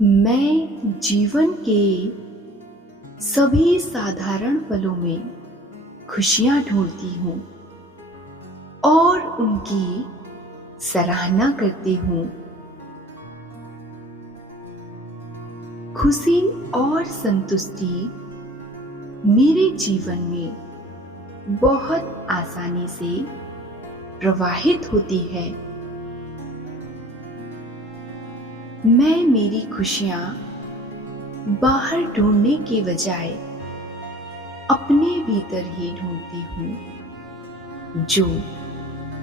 मैं जीवन के सभी साधारण पलों में खुशियां ढूंढती हूँ और उनकी सराहना करती हूँ। खुशी और संतुष्टि मेरे जीवन में बहुत आसानी से प्रवाहित होती है। मैं मेरी खुशियां बाहर ढूंढने के बजाय अपने भीतर ही ढूंढती हूँ, जो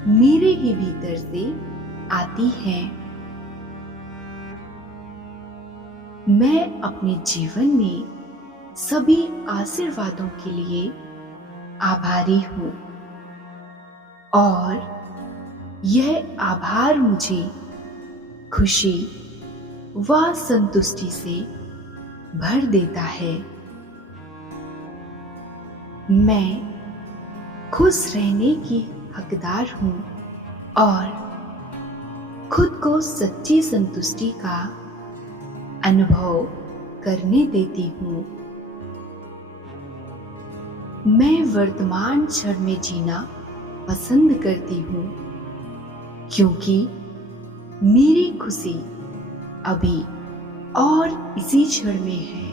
मेरे ही भीतर से आती हैं। मैं अपने जीवन में सभी आशीर्वादों के लिए आभारी हूँ और यह आभार मुझे खुशी व संतुष्टि से भर देता है। मैं खुश रहने की हकदार हूँ और खुद को सच्ची संतुष्टि का अनुभव करने देती हूँ। मैं वर्तमान क्षण में जीना पसंद करती हूँ, क्योंकि मेरी खुशी अभी और इसी क्षण में है।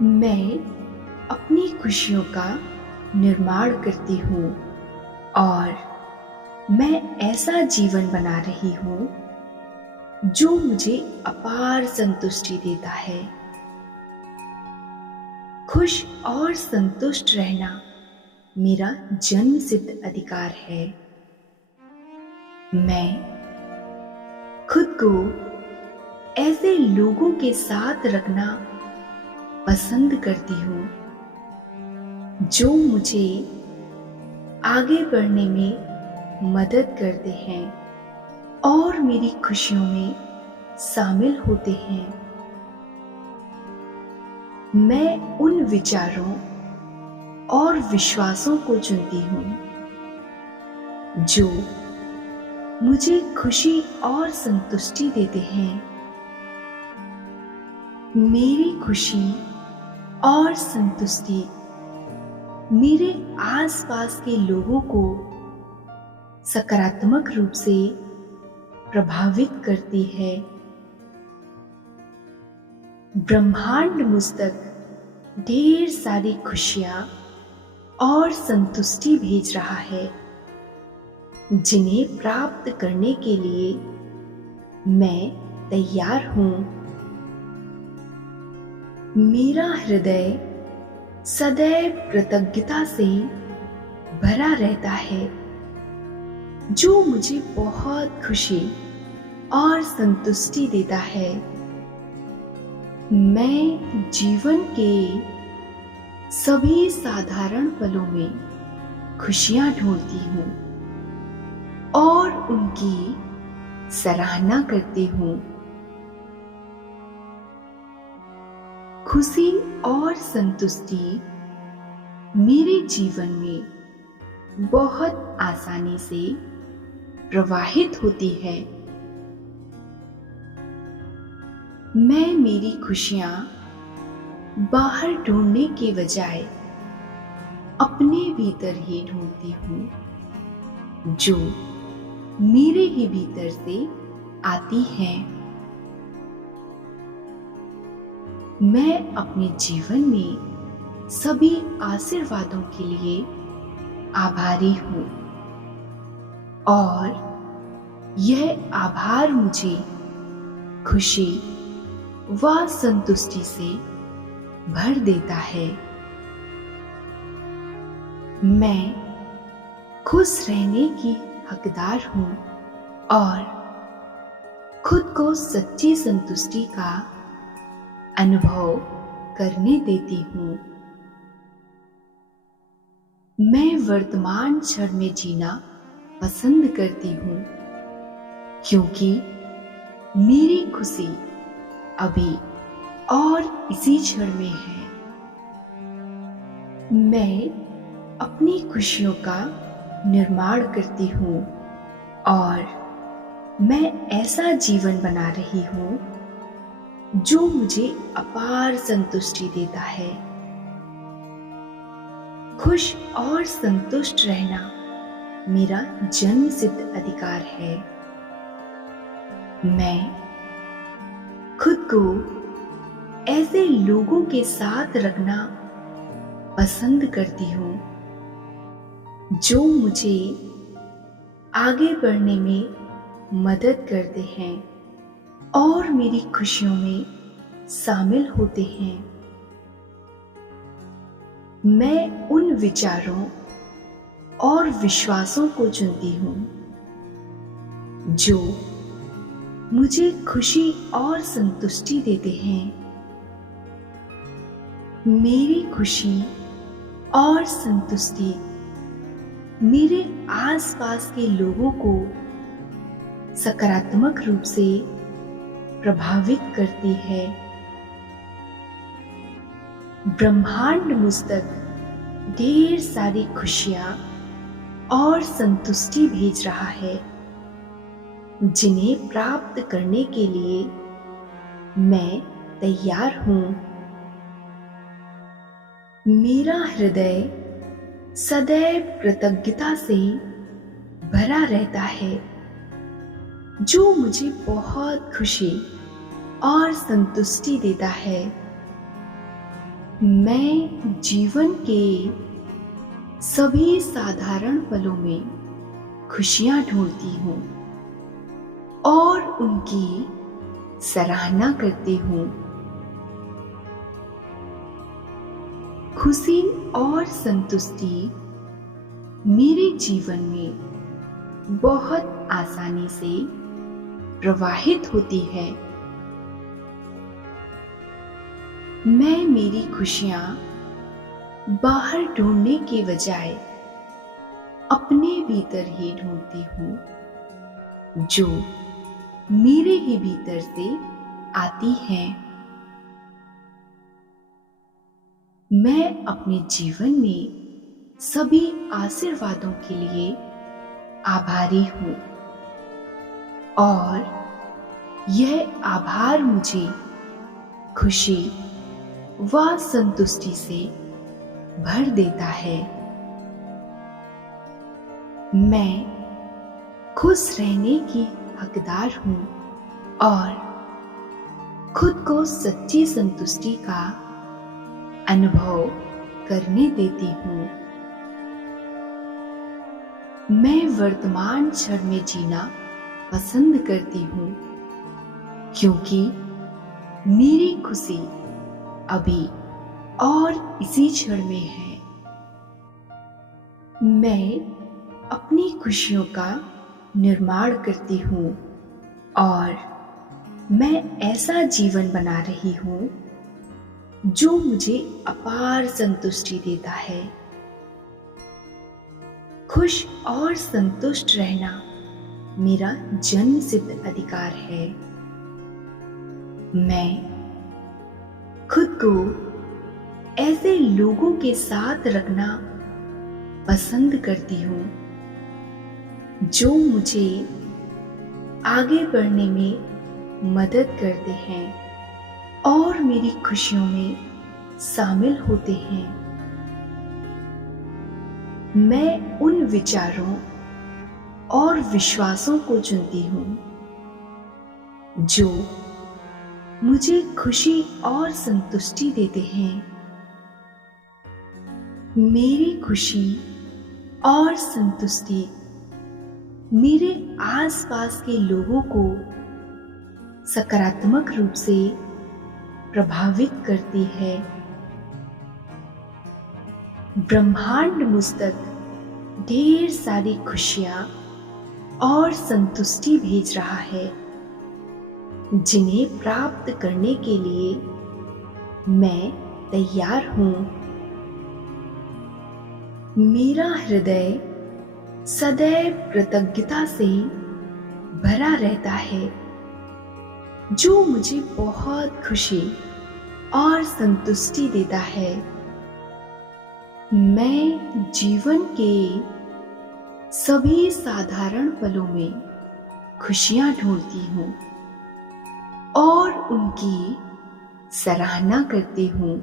मैं अपनी खुशियों का निर्माण करती हूँ और मैं ऐसा जीवन बना रही हूँ जो मुझे अपार संतुष्टि देता है। खुश और संतुष्ट रहना मेरा जन्मसिद्ध अधिकार है। मैं खुद को ऐसे लोगों के साथ रखना पसंद करती हूँ जो मुझे आगे बढ़ने में मदद करते हैं और मेरी खुशियों में शामिल होते हैं। मैं उन विचारों और विश्वासों को चुनती हूँ जो मुझे खुशी और संतुष्टि देते हैं। मेरी खुशी और संतुष्टि मेरे आसपास के लोगों को सकारात्मक रूप से प्रभावित करती है। ब्रह्मांड मुझ तक ढेर सारी खुशियां और संतुष्टि भेज रहा है, जिन्हें प्राप्त करने के लिए मैं तैयार हूँ। मेरा हृदय सदैव कृतज्ञता से भरा रहता है, जो मुझे बहुत खुशी और संतुष्टि देता है। मैं जीवन के सभी साधारण पलों में खुशियां ढूंढती हूँ और उनकी सराहना करती हूँ। खुशी और संतुष्टि मेरे जीवन में बहुत आसानी से प्रवाहित होती है। मैं मेरी खुशियां बाहर ढूंढने के बजाय अपने भीतर ही ढूंढती हूँ, जो मेरे ही भीतर से आती हैं। मैं अपने जीवन में सभी आशीर्वादों के लिए आभारी हूँ और यह आभार मुझे खुशी व संतुष्टि से भर देता है। मैं खुश रहने की हकदार हूँ और खुद को सच्ची संतुष्टि का अनुभव करने देती हूँ। मैं वर्तमान क्षण में जीना पसंद करती हूँ, क्योंकि मेरी खुशी अभी और इसी क्षण में है। मैं अपनी खुशियों का निर्माण करती हूँ और मैं ऐसा जीवन बना रही हूँ जो मुझे अपार संतुष्टि देता है। खुश और संतुष्ट रहना मेरा जन्मसिद्ध अधिकार है। मैं खुद को ऐसे लोगों के साथ रखना पसंद करती हूँ जो मुझे आगे बढ़ने में मदद करते हैं और मेरी खुशियों में शामिल होते हैं। मैं उन विचारों और विश्वासों को चुनती हूँ जो मुझे खुशी और संतुष्टि देते हैं। मेरी खुशी और संतुष्टि मेरे आसपास के लोगों को सकारात्मक रूप से प्रभावित करती है। ब्रह्मांड मुझ तक ढेर सारी खुशियां और संतुष्टि भेज रहा है जिन्हें प्राप्त करने के लिए मैं तैयार हूं। मेरा हृदय सदैव कृतज्ञता से भरा रहता है जो मुझे बहुत खुशी और संतुष्टि देता है। मैं जीवन के सभी साधारण पलों में खुशियां ढूंढती हूँ और उनकी सराहना करती हूँ। खुशी और संतुष्टि मेरे जीवन में बहुत आसानी से प्रवाहित होती है। मैं मेरी खुशियां बाहर ढूंढने के बजाय अपने भीतर ही ढूंढती हूँ जो मेरे ही भीतर से आती हैं। मैं अपने जीवन में सभी आशीर्वादों के लिए आभारी हूँ और यह आभार मुझे खुशी व संतुष्टि से भर देता है। मैं खुश रहने की हकदार हूँ और खुद को सच्ची संतुष्टि का अनुभव करने देती हूँ। मैं वर्तमान क्षण में जीना पसंद करती हूँ क्योंकि मेरी खुशी अभी और इसी क्षण में है। मैं अपनी खुशियों का निर्माण करती हूँ और मैं ऐसा जीवन बना रही हूँ जो मुझे अपार संतुष्टि देता है। खुश और संतुष्ट रहना मेरा जन्मसिद्ध अधिकार है। मैं खुद को ऐसे लोगों के साथ रखना पसंद करती हूँ जो मुझे आगे बढ़ने में मदद करते हैं और मेरी खुशियों में शामिल होते हैं। मैं उन विचारों और विश्वासों को चुनती हूँ जो मुझे खुशी और संतुष्टि देते हैं। मेरी खुशी और संतुष्टि मेरे आसपास के लोगों को सकारात्मक रूप से प्रभावित करती है। ब्रह्मांड मुझ तक ढेर सारी खुशियां और संतुष्टि भेज रहा है जिन्हें प्राप्त करने के लिए मैं तैयार हूँ। मेरा हृदय सदैव कृतज्ञता से भरा रहता है जो मुझे बहुत खुशी और संतुष्टि देता है। मैं जीवन के सभी साधारण पलों में खुशियां ढूंढती हूँ और उनकी सराहना करती हूँ।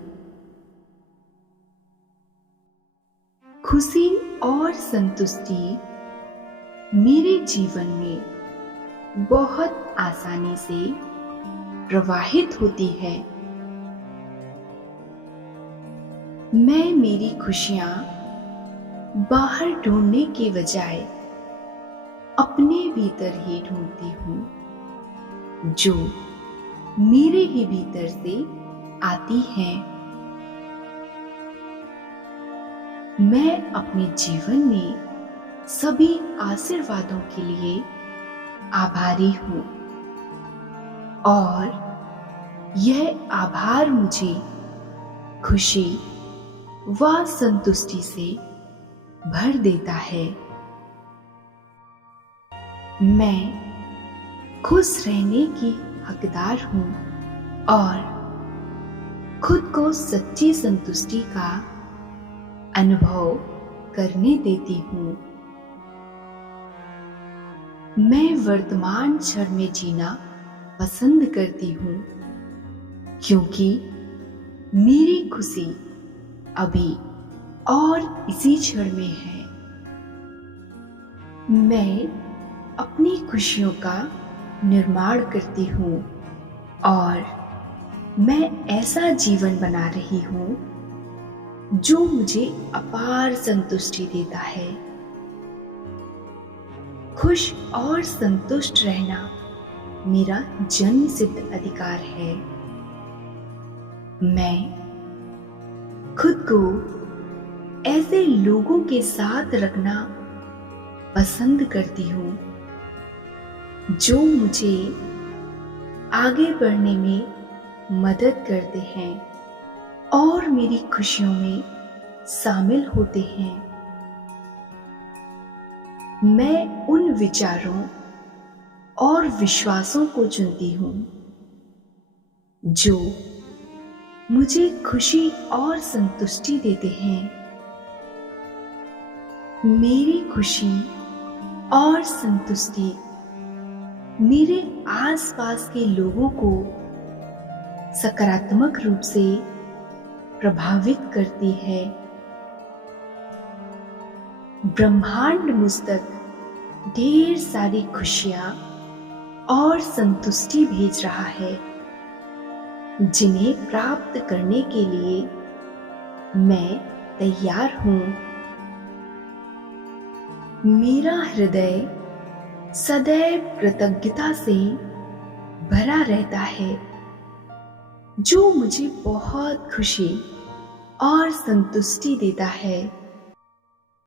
खुशी और संतुष्टि मेरे जीवन में बहुत आसानी से प्रवाहित होती है। मैं मेरी खुशियां बाहर ढूंढने के बजाय अपने भीतर ही ढूंढती हूँ, जो मेरे ही भीतर से आती हैं। मैं अपने जीवन में सभी आशीर्वादों के लिए आभारी हूँ और यह आभार मुझे खुशी व संतुष्टि से भर देता है। मैं खुश रहने की हकदार हूँ और खुद को सच्ची संतुष्टि का अनुभव करने देती हूँ। मैं वर्तमान क्षण में जीना पसंद करती हूँ, क्योंकि मेरी खुशी अभी और इसी क्षण में है। मैं अपनी खुशियों का निर्माण करती हूँ और मैं ऐसा जीवन बना रही हूँ जो मुझे अपार संतुष्टि देता है। खुश और संतुष्ट रहना मेरा जन्म सिद्ध अधिकार है। मैं खुद को ऐसे लोगों के साथ रखना पसंद करती हूँ जो मुझे आगे बढ़ने में मदद करते हैं और मेरी खुशियों में शामिल होते हैं। मैं उन विचारों और विश्वासों को चुनती हूँ जो मुझे खुशी और संतुष्टि देते हैं। मेरी खुशी और संतुष्टि मेरे आसपास के लोगों को सकारात्मक रूप से प्रभावित करती है। ब्रह्मांड मुझ तक ढेर सारी खुशियां और संतुष्टि भेज रहा है, जिन्हें प्राप्त करने के लिए मैं तैयार हूँ। मेरा हृदय सदैव कृतज्ञता से भरा रहता है, जो मुझे बहुत खुशी और संतुष्टि देता है।